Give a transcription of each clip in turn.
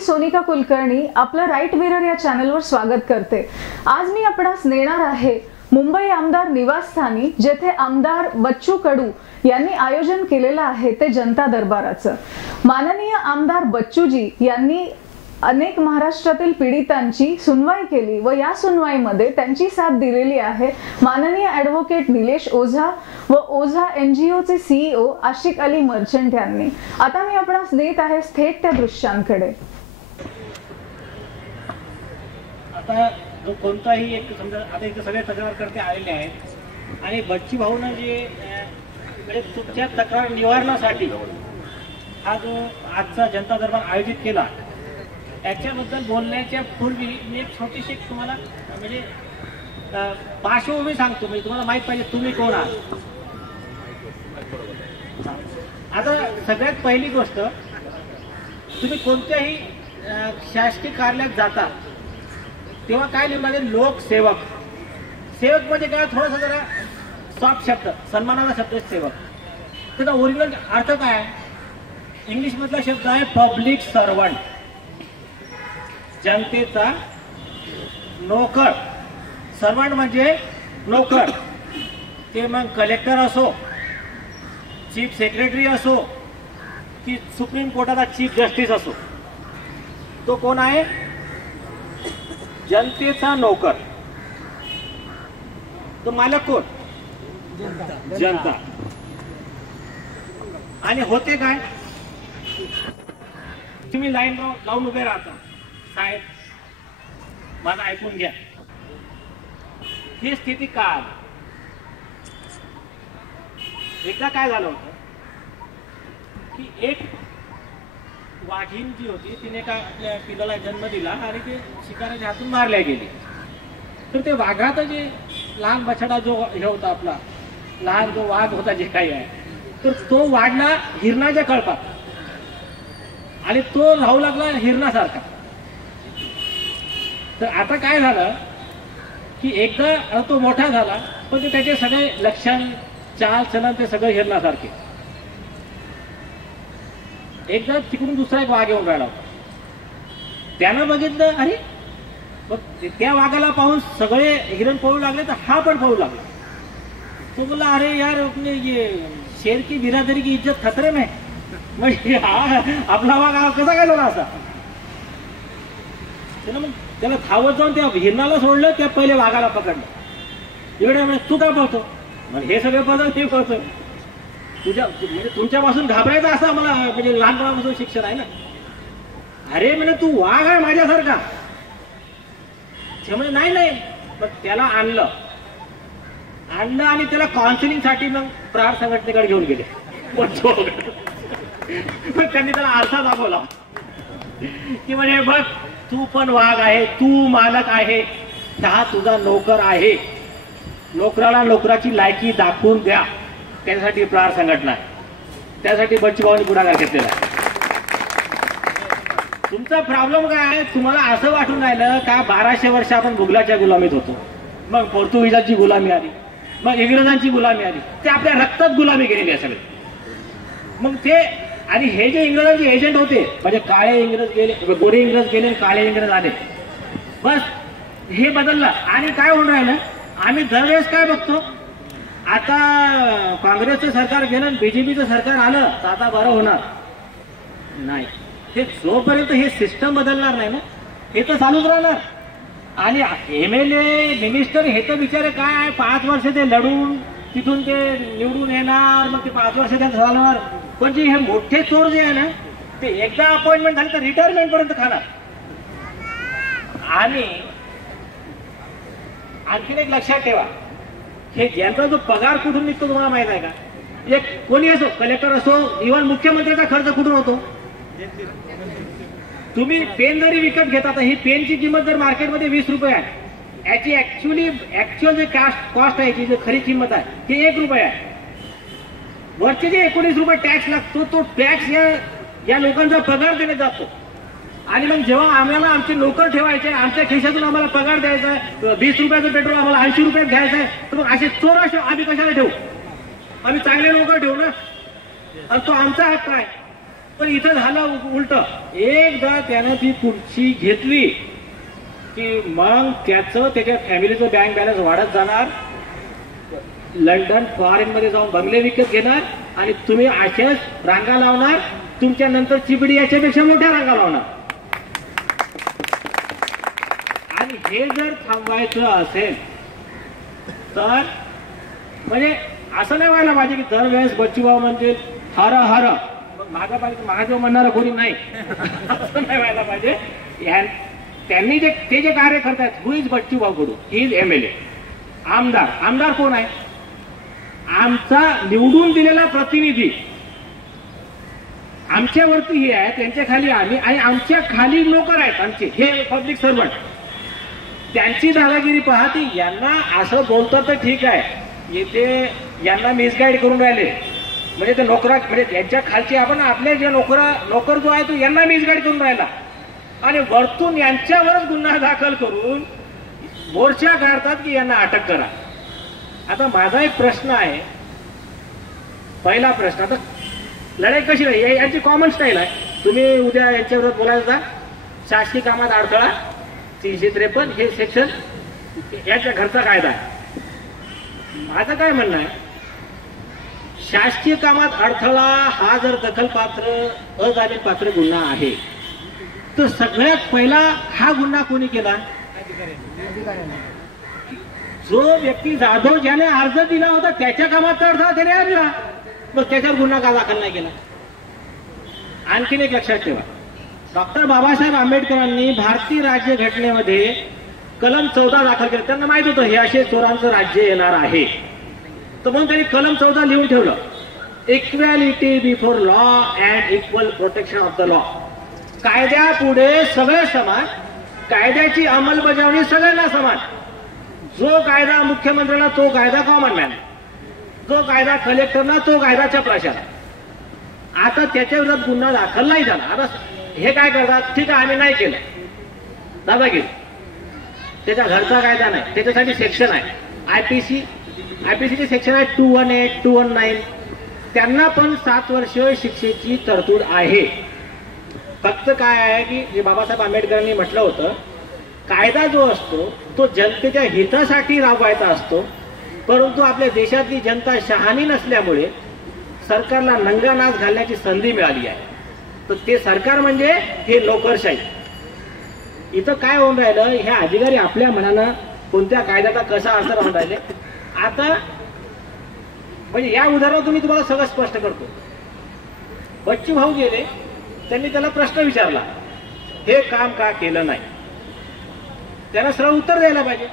मी सोनिका कुलकर्णी आपलं right mirror या चॅनलवर स्वागत करते। आज मी आपणास नेणार आहे मुंबई आमदार निवासस्थानी, जेथे आमदार बच्चू कडू यांनी आयोजन केलेलं आहे ते जनता दरबाराचं। माननीय आमदार बच्चूजी यांनी अनेक महाराष्ट्रातील पीडितांची सुनवाई केली व या सुनवाईमध्ये त्यांची साथ दिलेली आहे माननीय ॲडव्होकेट निलेश ओझा व ओझा NGO चे CEO आशिक अली मर्चंट यांनी। आता मी आपणास नेत आहे थेट त्या दृश्यांकडे। आता जो कोणताही एक समजा आता इथे सगळे तक्रारकर्ते आलेले आहेत आणि बच्चू भाऊनं जे तुमच्या तक्रार निवारणासाठी हा जो आजचा जनता दरबार आयोजित केला याच्याबद्दल बोलण्याच्या पूर्वी मी एक छोटीशी तुम्हाला म्हणजे पार्श्वभूमी सांगतो, म्हणजे तुम्हाला माहित पाहिजे तुम्ही कोण आहात। आता सगळ्यात पहिली गोष्ट, तुम्ही कोणत्याही शासकीय कार्यालयात जाता तेव्हा काय लिहिलं लोकसेवक। सेवक म्हणजे काय, थोडासा जरा सॉफ्ट शब्द, सन्मानाचा शब्द सेवक। त्याचा ओरिजिनल अर्थ काय आहे? इंग्लिश मधला शब्द आहे पब्लिक सर्वंट, जनतेचा नोकर। सर्वंट म्हणजे नोकर, ते मग कलेक्टर असो, चीफ सेक्रेटरी असो की सुप्रीम कोर्टाचा चीफ जस्टिस असो, तो कोण आहे? जनतेचा नोकर। तो मालक कोण? जनता। आणि होते काय, तुम्ही लाईन लावून उभे राहता, साहेब माझं ऐकून घ्या। ही स्थिती का आली? एकदा काय झालं होतं की एक वाघीण जी होती तिने एका आपल्या पिलाला जन्म दिला आणि ते शिकाऱ्याच्या हातून मारल्या गेली। तर ते वाघाचा जे लहान बछडा जो हे होता, आपला लहान जो वाघ होता जे काही आहे, तर तो वाढला हिरणाच्या कळपात आणि तो राहू लागला हिरणासारखा। तर आता काय झालं की एकदा तो मोठा झाला पण ते त्याचे सगळे लक्षण, चाल चलन ते सगळे हिरणासारखे। एकदा तिकडून दुसरा एक वाघ येऊन राहिला होता, त्यानं बघितलं अरे त्या वाघाला पाहून सगळे हिरण पळू लागले तर हा पण पळू लागला। तो बोला अरे यार अपने ये शेर की बिरादरी की इज्जत खतरे में, म्हणजे हा आपला वाघ कसा काय झाला असा? मग त्याला धावत जाऊन त्या हिरणाला सोडलं, त्या पहिले वाघाला पकडलं। इकडे म्हणजे तू काय पळतो? हे सगळे बदल ते पळतो तुझ्या, म्हणजे तुमच्यापासून घाबरायचं असं आम्हाला म्हणजे लहानपणापासून शिक्षण आहे ना। अरे म्हणजे तू वाघ आहे माझ्यासारखा। म्हणजे नाही नाही, पण त्याला आणलं आणि त्याला काउन्सिलिंग साठी मग प्रहार संघटनेकडे घेऊन गेले। त्यांनी त्याला आरसा दाखवला की म्हणजे बघ तू पण वाघ आहे, तू मालक आहे, हा तुझा नोकर आहे, नोकराला नोकराची लायकी दाखवून द्या। त्यासाठी प्रहार संघटना आहे, त्यासाठी बच्चू भाऊंनी पुढाकार घेतलेला आहे। तुमचा प्रॉब्लेम काय आहे? तुम्हाला असं वाटून राहिलं का 1200 वर्ष आपण मुघलाच्या गुलामीत होतो, मग पोर्तुगीजांची गुलामी आली, मग इंग्रजांची गुलामी आली, ते आपल्या रक्तात गुलामी केलेली आहे सगळे। मग ते आणि हे जे इंग्रजांचे एजंट होते, म्हणजे काळे इंग्रज गेले, गोरे इंग्रज गेले, काळे इंग्रज आले, बस हे बदललं। आणि काय होऊन राहिलं, आम्ही दरवेळेस काय बघतो, आता काँग्रेसचं सरकार गेलं, BJPचं सरकार आलं तर आता बरं होणार नाही। हे जोपर्यंत हे सिस्टम बदलणार नाही ना, हे तर चालूच राहणार। आणि MLA मिनिस्टर हे तर बिचारे काय आहे, 5 वर्ष ते लढून तिथून ते निवडून येणार, मग ते 5 वर्ष त्यांचं चालणार। पण जे हे मोठे चोर जे आहे ना, ते एकदा अपॉइंटमेंट झाली तर रिटायरमेंट पर्यंत खाणार। आणि आणखीन एक लक्षात ठेवा, हे ज्यांचा जो पगार कुठून निघतो तुम्हाला माहित आहे का? एक कोणी असो, कलेक्टर असो, इव्हन मुख्यमंत्र्याचा खर्च कुठून होतो? तुम्ही पेन जरी विकत घेता तर ही पेनची किंमत जर मार्केटमध्ये 20 रुपये आहे, याची ऍक्च्युअल जे कॉस्ट आहे, जी खरी किंमत आहे ती 1 रुपया आहे। वरचे जे 19 रुपये टॅक्स लागतो, तो टॅक्स या लोकांचा पगार देण्यात जातो। आणि मग जेव्हा आम्हाला आमचे नोकर ठेवायचे, आमच्या खिशातून आम्हाला पगार द्यायचा आहे, 20 रुपयाचं पेट्रोल आम्हाला 80 रुपयात घ्यायचं आहे, तर मग असे चोर आम्ही कशाला ठेवू? आम्ही चांगले नोकर ठेवू ना। आणि तो आमचा हक्क आहे, पण इथं झालं उलट. एकदा त्यानं ती खुर्ची घेतली की मग त्याच्या फॅमिलीचं बँक बॅलन्स वाढत जाणार, लंडन फॉरेन मध्ये जाऊन बंगले विकत घेणार आणि तुम्ही अशाच रांगा लावणार, तुमच्या नंतर चिबडी याच्यापेक्षा मोठ्या रांगा लावणार. आणि हे जर थांबवायचं असेल तर म्हणजे असं नाही व्हायला पाहिजे की दरवेळेस बच्चूभाऊ म्हणतील हर हर महादेव म्हणणारं कोणी नाही. असं नाही व्हायला पाहिजे. त्यांनी ते जे कार्य करतात, who is Bachchubhau Kadu, he is MLA. आमदार कोण आहे? आमचा निवडून दिलेला प्रतिनिधी. आमच्यावरती हे आहे, त्यांच्या खाली आम्ही आणि आमच्या खाली नोकर आहेत आमचे, हे पब्लिक सर्वंट. त्यांची दादागिरी पहा. ती यांना असं बोलतात तर ठीक आहे, येथे यांना मिसगाईड करून राहिले म्हणजे ते नोकरा म्हणजे त्यांच्या खालची आपण आपले जे नोकर जो आहे तो यांना मिसगाईड करून राहिला आणि वरतून यांच्यावरच गुन्हा दाखल करून मोर्चा काढतात की यांना अटक करा. आता माझा एक प्रश्न आहे, पहिला प्रश्न, आता लढाई कशी नाही यांची कॉमन स्टाईल आहे. तुम्ही उद्या यांच्याविरोधात बोलायचा, शासकीय कामात अडथळा 353 हे सेक्शन याच्या घरचा कायदा आहे. माझं काय म्हणणं आहे, शासकीय कामात अडथळा हा जर दखलपात्र अजामीनपात्र गुन्हा आहे तर सगळ्यात पहिला हा गुन्हा कोणी केला? जो व्यक्ती जाधव ज्याने अर्ज दिला होता त्याच्या कामात अडथळा त्याने आणला, मग त्याच्यावर गुन्हा का दाखल नाही केला? आणखीन एक लक्षात ठेवा, डॉक्टर बाबासाहेब आंबेडकरांनी भारतीय राज्य घटनेमध्ये कलम 14 दाखल केलं. त्यांना माहित होतं हे असे चोरांचं राज्य येणार आहे, तर म्हणून त्यांनी कलम 14 लिहून ठेवलं, equality before law and equal protection of the law. कायद्यापुढे सगळे समान, कायद्याची अंमलबजावणी सगळ्यांना समान. जो कायदा मुख्यमंत्र्यांना तो कायदा कॉमन मॅन, जो कायदा कलेक्टरना तो कायदा चपराशाला. आता त्याच्या विरोधात गुन्हा दाखल नाही झाला. आता हे काय करतात, ठीक आहे आम्ही नाही केलं, दादागिरी. त्याच्या घरचा कायदा नाही, त्याच्यासाठी सेक्शन आहे, आयपीसीचे सेक्शन आहे 218, 219. त्यांना पण 7 वर्ष शिक्षेची तरतूद आहे. फक्त काय आहे की जे बाबासाहेब आंबेडकरांनी म्हटलं होतं, कायदा जो असतो तो जनतेच्या हितासाठी राबवायचा असतो, परंतु आपल्या देशातली जनता शहाणी नसल्यामुळे सरकारला नंगानाच घालण्याची संधी मिळाली आहे. तर ते सरकार म्हणजे हे नोकरशाही. इथं काय होऊन राहिलं, हे अधिकारी आपल्या मनानं कोणत्या कायद्याचा कसा असर होऊन राहिले. आता म्हणजे या उदाहरणातून मी तुम्हाला सगळं स्पष्ट करतो. बच्चू भाऊ गेले, त्यांनी त्याला प्रश्न विचारला, हे काम का केलं नाही? त्याला सरळ उत्तर द्यायला पाहिजे.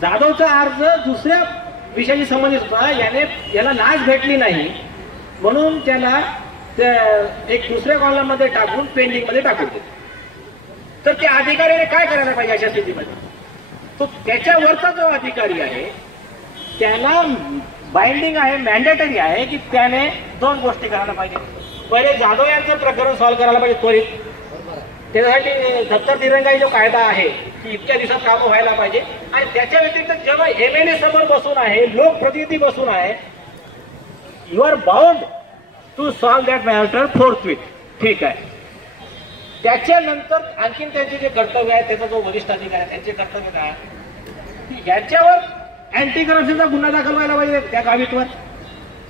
जाधवचा अर्ज दुसऱ्या विषयाशी संबंधित होता, याला लाच भेटली नाही म्हणून त्याला एक दुसऱ्या कॉलममध्ये टाकून पेंडिंग मध्ये टाकून दिले. तर त्या अधिकाऱ्याने काय करायला पाहिजे अशा स्थितीमध्ये? तो त्याच्यावरचा जो अधिकारी आहे त्याला बाइंडिंग आहे, मॅन्डेटरी आहे की त्याने 2 गोष्टी करायला पाहिजे. पहिले जाधव यांचं प्रकरण सॉल्व्ह करायला पाहिजे त्वरित. त्याच्यासाठी दप्तर दिरंगाई जो कायदा आहे की इतक्या दिवसात कामं व्हायला पाहिजे. आणि त्याच्या व्यतिरिक्त जेव्हा MLA समोर बसून आहे, लोकप्रतिनिधी बसून आहे, you are bound to solve that matter forthwith. ठीक आहे. त्याच्यानंतर आणखीन त्यांचे जे कर्तव्य आहे, त्याचा जो वरिष्ठ अधिकारी आहे त्यांचे कर्तव्य काय, याच्यावर अँटी करप्शनचा गुन्हा दाखल व्हायला पाहिजे त्या गावीतवर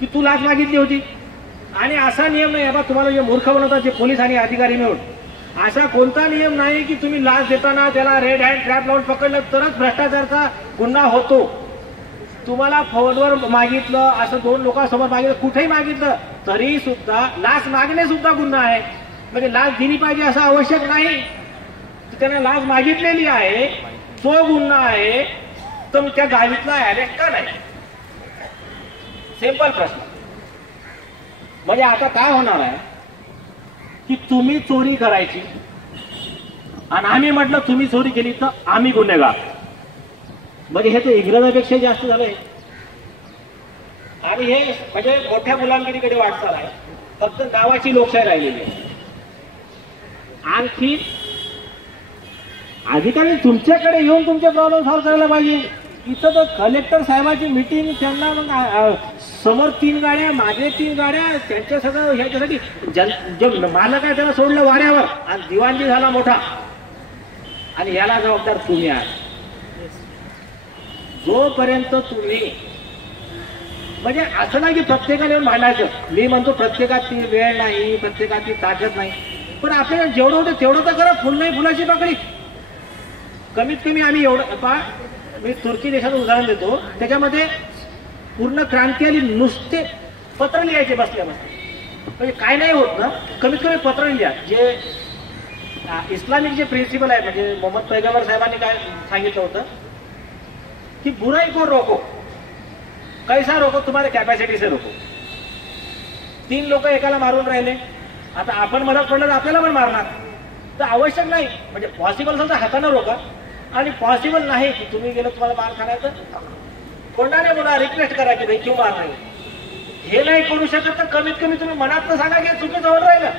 की तू लाच मागितली होती. आणि असा नियम नाही बाबा, तुम्हाला जे मूर्ख बनवतात जे पोलीस आणि अधिकारी मिळून, असा कोणता नियम नाही की तुम्ही लाच देताना त्याला रेड हँड ट्रॅप लावून पकडलं तरच भ्रष्टाचाराचा गुन्हा होतो. तुम्हाला फोनवर मागितलं, असं 2 लोकांसमोर मागितलं, कुठेही मागितलं तरी सुद्धा लाच मागणे सुद्धा गुन्हा आहे. म्हणजे लाच दिली पाहिजे असं आवश्यक नाही. त्यांना लाच मागितलेली आहे तो गुन्हा आहे, तर त्या गावीतला अरेस्ट का नाही? सिंपल प्रश्न. म्हणजे आता काय होणार आहे की तुम्ही चोरी करायची आणि आम्ही म्हटलं तुम्ही चोरी केली तर आम्ही गुन्हेगार. म्हणजे हे तर इंग्रजांपेक्षा जास्त झालंय. आणि हे म्हणजे मोठ्या गुलामगिरीकडे वाटचाल आहे. फक्त नावाची लोकशाही राहिलेली आहे. आणखी अधिकारी तुमच्याकडे येऊन तुमचे प्रॉब्लेम सॉल्व्ह करायला पाहिजे. इथं तर कलेक्टर साहेबांची मीटिंग, त्यांना मग समोर 3 गाड्या, मागे 3 गाड्या, त्यांच्या सगळं ह्याच्यासाठी जो मालक आहे त्याला सोडलं वाऱ्यावर आणि दिवाणजी झाला मोठा, आणि याला जबाबदार तुम्ही आहात. जोपर्यंत तुम्ही म्हणजे असं नाही की प्रत्येकाला येऊन भांडायचं. मी म्हणतो प्रत्येकात ती वेळ नाही, प्रत्येकात ती ताकद नाही, पण आपल्याला जेवढं होतं तेवढं तर करा. फुल नाही फुलाची पाकळी. कमीत कमी आम्ही एवढं मी तुर्की देशाचं उदाहरण देतो. त्याच्यामध्ये पूर्ण क्रांती आली, नुसते पत्र लिहायचे बसल्या म्हणजे काय नाही होत ना, कमीत कमी पत्र लिहा. जे इस्लामिक जे प्रिन्सिपल आहे म्हणजे मोहम्मद पैगंबर साहेबांनी काय सांगितलं होतं की बुराई को रोको, कैसा रोको, तुम्हारे कॅपॅसिटी से रोको. 3 लोक एकाला मारून राहिले, आता आपण मदत पडलं तर आपल्याला पण मारणार. तर आवश्यक नाही, म्हणजे पॉसिबल असेल तर हाताने रोका, आणि पॉसिबल नाही की तुम्ही गेलं तुम्हाला मार खाण्याचं, कोणाने बोला रिक्वेस्ट करा की भाई क्यों मार नाही. हे नाही करू शकत तर कमीत कमी तुम्ही मनात सांगा की चुकीचं होत राहिलं.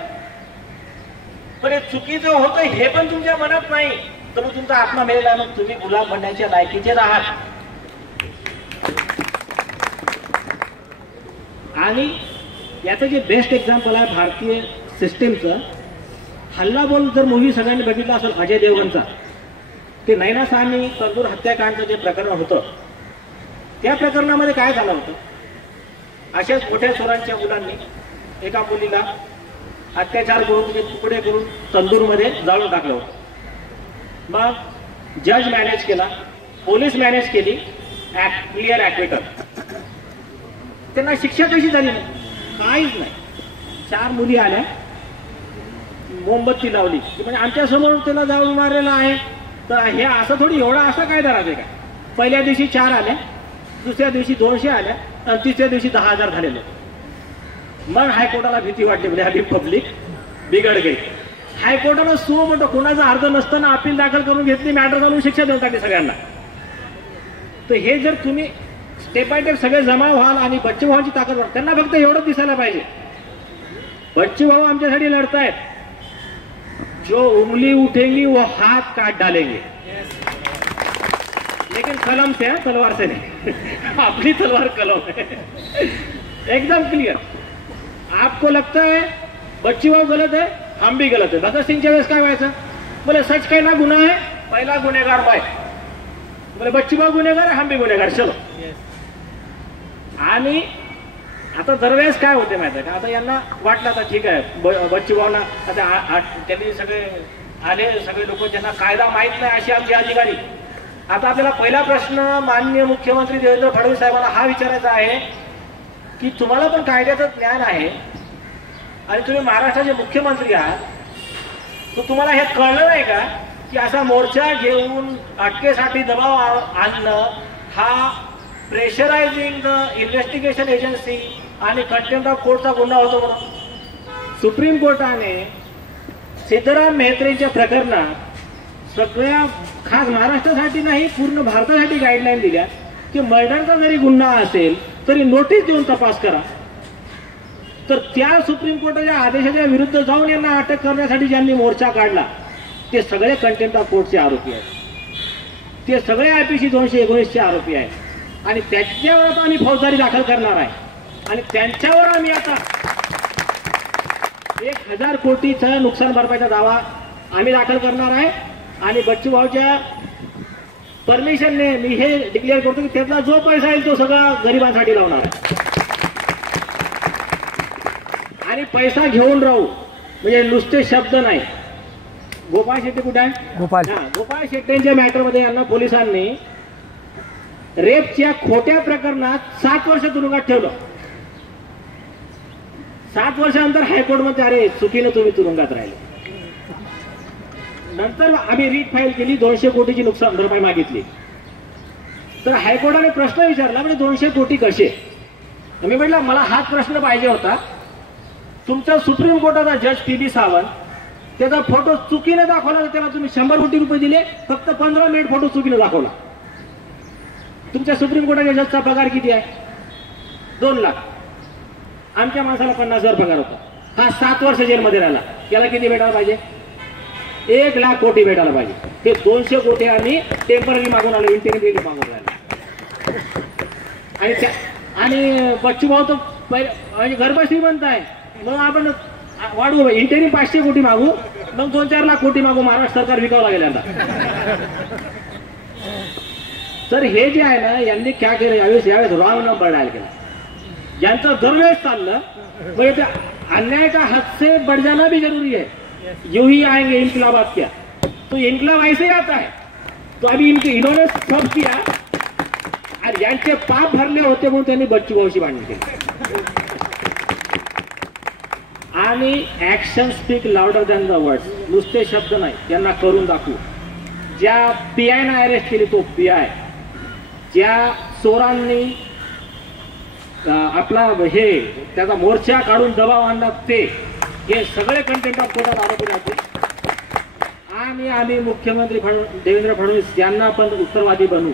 पण हे चुकीचं होतं हे पण तुमच्या मनात नाही, तर मग तुमचा आत्मा मेलेला, मग तुम्ही गुलाम बनण्याच्या लायकीचे आहात. आणि याचं जे बेस्ट एक्झाम्पल आहे भारतीय सिस्टीमचं, हल्ला बोल जर मूव्ही सगळ्यांनी बघितला असेल अजय देवगणचा, ते नैना साहनी तंदूर हत्याकांडचं जे प्रकरण होतं, त्या प्रकरणामध्ये काय झालं होतं, अशाच मोठ्या चोरांच्या मुलांनी एका मुलीला अत्याचार करून तुकडे करून तंदूरमध्ये जाळून टाकलं होतं. मग जज मॅनेज केला, पोलीस मॅनेज केली, क्लिअर ॲक्विटर. त्यांना शिक्षा कशी झाली नाही, काहीच नाही. 4 मुली आल्या, मोमबत्ती लावली म्हणजे आमच्या समोर त्याला जाऊन मारलेला आहे, तर हे असं थोडी एवढा असा काय धरायचं काय. पहिल्या दिवशी 4 आल्या, दुसऱ्या दिवशी 200 आल्या, आणि तिसऱ्या दिवशी 10,000 झालेले. मग हायकोर्टाला भीती वाटली, म्हणजे आधी पब्लिक बिघड गई. हायकोर्टानं सो म्हणतो कुणाचा अर्ज नसताना अपील दाखल करून घेतली, मॅटर चालून शिक्षा देऊन टाकली सगळ्यांना. तर हे जर तुम्ही स्टेप बाय स्टेप सगळे जमा व्हाल आणि बच्चू भाऊची ताकद वाढ. त्यांना फक्त एवढं दिसायला पाहिजे बच्चू भाऊ आमच्यासाठी लढतायत, जो उंगली उठेंगी वो हाथ काट डालेंगे, लेकिन कलम से तलवार से नहीं. अपनी तलवार कलम है, एकदम क्लियर. आपको लगता है बच्चू भाऊ गलत है, हम भी गलत है. भगत सिंगच्या वेळेस काय व्हायचं, बोले सच कहना गुन्हा है, पहिला गुन्हेगार बाय, बोले बच्चू भाऊ गुन्हेगार है, हम भी गुन्हेगार, चलो. आणि आता दरवेळेस काय होते माहिती आहे का, आता यांना वाटलं आता ठीक आहे बच्चू भाऊना आता त्यांनी सगळे आले, सगळे लोक ज्यांना कायदा माहित नाही असे आमचे अधिकारी. आता आपल्याला पहिला प्रश्न माननीय मुख्यमंत्री देवेंद्र फडणवीस साहेबांना हा विचारायचा आहे की तुम्हाला पण कायद्याचं ज्ञान आहे आणि तुम्ही महाराष्ट्राचे मुख्यमंत्री आहात, तर तुम्हाला हे कळलं नाही का की असा मोर्चा घेऊन अटकेसाठी दबाव आणणं हा प्रेशरायझिंग द इन्व्हेस्टिगेशन एजन्सी आणि कंटेम्प्ट ऑफ कोर्टचा गुन्हा होतो म्हणून. सुप्रीम कोर्टाने सिद्धराम मेहत्रेच्या प्रकरणात सगळ्या खास महाराष्ट्रासाठी नाही पूर्ण भारतासाठी गाईडलाईन दिल्या की मर्डरचा जरी गुन्हा असेल तरी नोटीस देऊन तपास करा. तर त्या सुप्रीम कोर्टाच्या आदेशाच्या विरुद्ध जाऊन यांना अटक करण्यासाठी ज्यांनी मोर्चा काढला ते सगळे कंटेम्प्ट ऑफ कोर्टचे आरोपी आहेत, ते सगळे IPC 219चे आरोपी आहेत. आणि त्याच्यावर आता आम्ही फौजदारी दाखल करणार आहे आणि त्यांच्यावर आम्ही आता 1000 कोटीचा नुकसान भरपाईचा दावा आम्ही दाखल करणार आहे. आणि बच्चू भाऊच्या परमिशनने मी हे डिक्लेअर करतो की त्यातला जो पैसा येईल तो सगळा गरिबांसाठी लावणार आहे. आणि पैसा घेऊन राहू म्हणजे नुसते शब्द नाही. गोपाळ शेट्टी कुठे आहे, गोपाळ शेट्टींच्या मॅटरमध्ये यांना पोलिसांनी रेपच्या खोट्या प्रकरणात 7 वर्ष तुरुंगात ठेवलं. 7 वर्षानंतर हायकोर्टमध्ये अरे चुकीनं तुम्ही तुरुंगात राहिले. नंतर आम्ही रीट फाईल केली, 200 कोटीची नुकसान भरपाई मागितली. तर हायकोर्टाने प्रश्न विचारला म्हणजे 200 कोटी कसे. मी म्हटलं मला हाच प्रश्न पाहिजे होता. तुमचा सुप्रीम कोर्टाचा जज PB सावंत त्याचा फोटो चुकीने दाखवला तर त्याला तुम्ही 100 कोटी रुपये दिले, फक्त 15 मिनिट फोटो चुकीने दाखवला. तुमच्या सुप्रीम कोर्टाच्या जजचा पगार किती आहे, 2 लाख. आमच्या माणसाला 50,000 पगार होता. हा 7 वर्ष जेलमध्ये राहिला, याला किती भेटायला पाहिजे, 1 लाख कोटी भेटायला पाहिजे. हे 200 कोटी आम्ही टेम्पररी मागून आलो, इंटेरियरली मागून राहिलो. आणि बच्चू भाऊ तर म्हणजे गर्भ श्रीमंत आहे, मग आपण वाढवू इंटेरिम 500 कोटी मागू, मग 2-4 लाख कोटी मागू, महाराष्ट्र सरकार विकावं लागेल आता. तर हे जे आहे ना, यांनी क्या केलं यावेळेस रॉंग नंबर डायल केला. ज्यांचं दरवेळेस चाललं म्हणजे ते अन्याय का हद से बढ़ जाना भी जरूरी है. यूं ही आएंगे इनकलाबाद क्या, तो इनकलाब ऐसे ही आता है. तो अभी इन्होंने सब किया आणि यांचे पाप भरले होते म्हणून त्यांनी बच्चू भाऊशी भांडण केली. आणि action speak louder than the words. नुसते शब्द नाही, त्यांना करून दाखवू. ज्या पीआयने अरेस्ट केली तो पीआय, ज्या चोरांनी आपला हे त्याचा मोर्चा काढून दबाव आणला ते, हे सगळे कंटेंट ऑफ कोर्टात आरोपी राहतील. आणि आम्ही मुख्यमंत्री देवेंद्र फडणवीस यांना पण उत्तरवादी बनवू.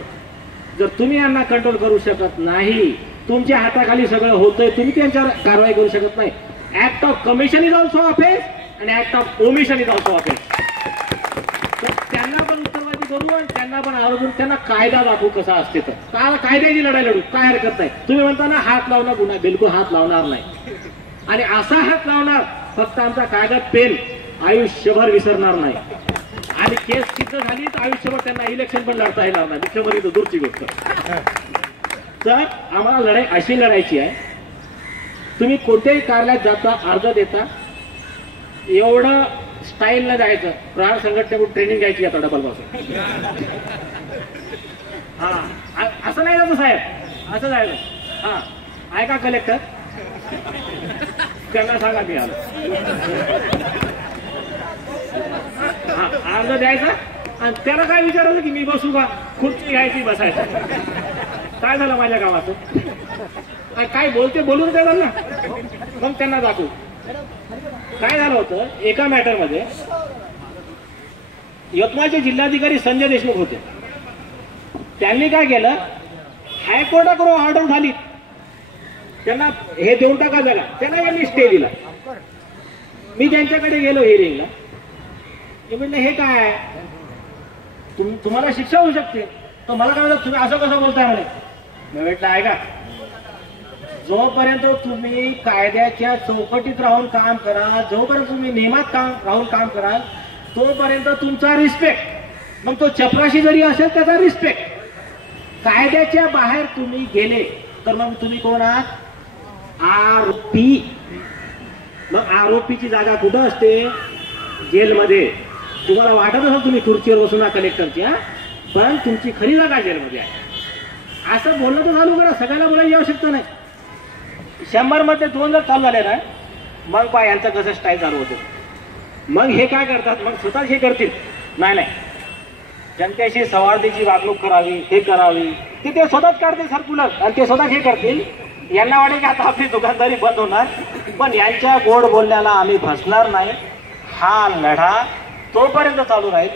जर तुम्ही यांना कंट्रोल करू शकत नाही, तुमच्या हाताखाली सगळं होतंय, तुम्ही त्यांच्यावर कारवाई करू शकत नाही. Act of commission is also offence आणि act of omission is also offence. तर त्यांना पण उत्तरवादी करू आणि त्यांना पण आरोप, त्यांना कायदा दाखवू कसा असते. तर कायद्याची लढाई लढू, काय हरकत नाही. तुम्ही म्हणता ना हात लावणार गुन्हा, बिलकुल हात लावणार नाही. आणि असा हात लावणार फक्त आमचा कागद पेन आयुष्यभर विसरणार नाही. आणि केस सिद्ध झाली तर आयुष्यभर त्यांना इलेक्शन पण लढता येणार नाही, मुख्यमंत्री तर दूरची गोष्ट. तर आम्हाला लढाई अशी लढायची आहे. तुम्ही कोणत्याही कार्यालयात जाता, अर्ज देता, एवढं स्टाईलनं जायचं. प्रहार संघटनेकडून ट्रेनिंग घ्यायची आता डबल पासून. हा असं नाही जातं साहेब, असं जायचं. हा ऐका कलेक्टर, त्यांना सांगा मी आलो. अर्ज द्यायचा आणि त्याला काय विचारायचं की मी बसू का, खुर्ची घ्यायची बसायचं. काय झालं माझ्या गावाचं, काय बोलते बोलून द्या ना, मग त्यांना दाखवू. काय झालं होतं एका मॅटरमध्ये, यवतमाळचे जिल्हाधिकारी संजय देशमुख होते. त्यांनी काय केलं, हायकोर्टाकडून ऑर्डर झाली, त्यांना हे देऊन टाका जागा, त्यांना यांनी स्टे दिला. मी त्यांच्याकडे गेलो हिअरिंगला. ते म्हणले हे काय तुम्हाला शिक्षा होऊ शकते. तर मला काय म्हणतात, तुम्ही असं कसं बोलताय म्हणे. मी म्हटलं आहे का, जोपर्यंत तुम्ही कायद्याच्या चौकटीत राहून काम करा, जोपर्यंत तुम्ही नियमात राहून काम कराल, तोपर्यंत तुमचा रिस्पेक्ट, मग तो चपराशी जरी असेल त्याचा रिस्पेक्ट. कायद्याच्या बाहेर तुम्ही गेले तर मग तुम्ही कोण आहात, आरोपी. मग आरोपीची जागा कुठं असते, जेलमध्ये. तुम्हाला वाटत असेल तुम्ही खुर्चीवर बसून कलेक्टरची, पण तुमची खरी जागा जेलमध्ये आहे. असं बोलणं तर चालू करा, सगळ्याला बोलायची आवश्यकता नाही. 100 मध्ये 2 जर चालू झाले ना, मग पहा यांचं कसं स्टाईल चालू होतं. मग हे काय करतात, मग स्वतःच हे करतील. नाही नाही, जनतेशी सौहार्दाची वागणूक करावी, हे करावी, ते स्वतःच काढतील सर्क्युलर आणि ते स्वतःच हे करतील. यांना वाटेल की आता आपली दुकानदारी बंद होणार, पण यांच्या गोड बोलण्याला आम्ही फसणार नाही. हा लढा तोपर्यंत चालू राहील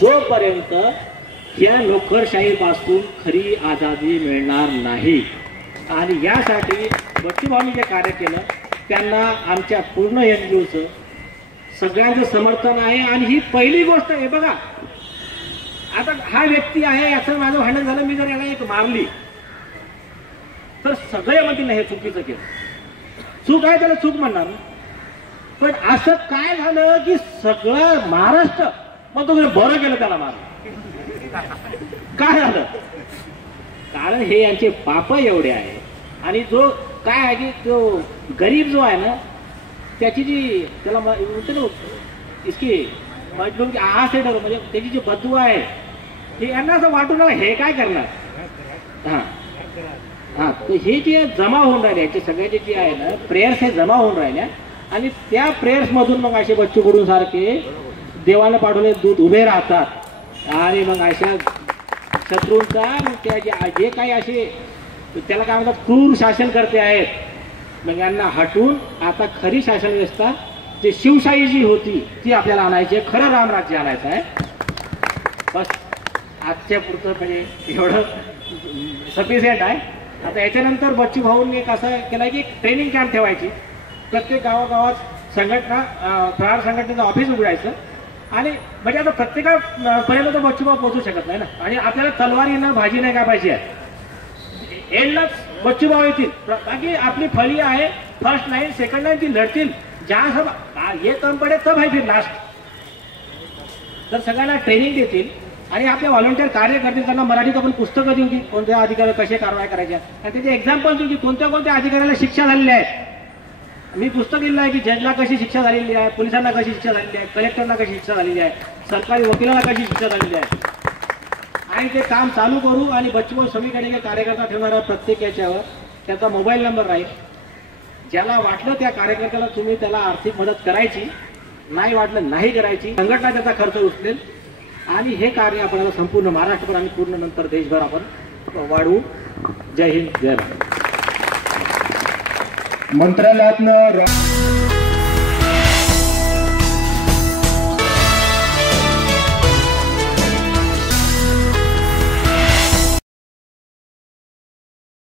जोपर्यंत या नोकरशाहीपासून खरी आझादी मिळणार नाही. आणि यासाठी बच्चू भाऊंनी जे कार्य केलं त्यांना आमच्या पूर्ण एनजीओचं सगळ्यांचं समर्थन आहे. आणि ही पहिली गोष्ट आहे बघा, आता हा व्यक्ती आहे, याचं माझं भांडण झालं, मी जर याला एक मारली तर सगळे म्हणतील नाही हे चुकीचं केलं. चूक आहे त्याला चूक म्हणणार, पण असं काय झालं की सगळं महाराष्ट्र मग तो बरं केलं त्याला मारलं. काय झालं, कारण हे यांचे पाप एवढे आहे. आणि जो काय आहे की तो गरीब जो आहे ना, त्याची जी त्याला म्हणते ना इसकी आ से डरो, म्हणजे त्याची जी बददुआ आहे हे यांना असं वाटून हे काय करणार. हा तर हे जे जमा होऊन राहिले याचे सगळ्याचे जे आहे ना प्रेयर्स हे जमा होऊन राहिल्या. आणि त्या प्रेयर्स मधून मग असे बच्चू कडू सारखे देवाला पाठवले दूध उभे राहतात. आणि मग अशा शत्रूंचा त्या जे काही असे त्याला काय म्हणतात क्रूर शासन करते आहेत, मग यांना हटून आता खरी शासन व्यवस्था जी शिवशाही जी होती ती आपल्याला आणायची आहे, खरं रामराज्य आणायचं आहे. बस आजच्या पुरतं म्हणजे एवढं सफिशियंट आहे. आता याच्यानंतर बच्चू भाऊंनी एक असं केलं की ट्रेनिंग कॅम्प ठेवायची, प्रत्येक गावागावात संघटना प्रहार संघटनेचं ऑफिस उघडायचं. आणि म्हणजे आता प्रत्येकापर्यंत तर बच्चू भाऊ पोहोचू शकत नाही ना, आणि आपल्याला तलवारीनं भाजी नाही कापायची आहे. एंडलाच बच्चूभाऊ येतील, बाकी आपली फळी आहे, फर्स्ट लाईन सेकंड लाईन ती लढतील. ज्या सब ये कम पडे तब आहे फिर लास्ट. तर सगळ्यांना ट्रेनिंग देतील आणि आपले व्हॉलंटियर कार्य करतील. त्यांना मराठीत आपण पुस्तकं देऊ की कोणत्या अधिकारी कसे कारवाई करायच्या आणि त्याचे एक्झाम्पल देऊ की कोणत्या कोणत्या अधिकाऱ्याला शिक्षा झालेली आहे. मी पुस्तक लिहिलं आहे की जजला कशी शिक्षा झालेली आहे, पोलिसांना कशी शिक्षा झालेली आहे, कलेक्टरला कशी शिक्षा झालेली आहे, सरकारी वकिलाला कशी शिक्षा झालेली आहे. आणि ते काम चालू करू. आणि बच्चूभाऊ समीकडे कार्यकर्ता ठेवणारा प्रत्येक याच्यावर त्याचा मोबाईल नंबर राहील. ज्याला वाटलं त्या कार्यकर्त्याला तुम्ही त्याला आर्थिक मदत करायची, नाही वाटलं नाही करायची. संघटना त्याचा खर्च उचलेल आणि हे कार्य आपण आता संपूर्ण महाराष्ट्रभर आणि पूर्ण नंतर देशभर आपण वाढवू. जय हिंद, जय भारत. मंत्रालयातनं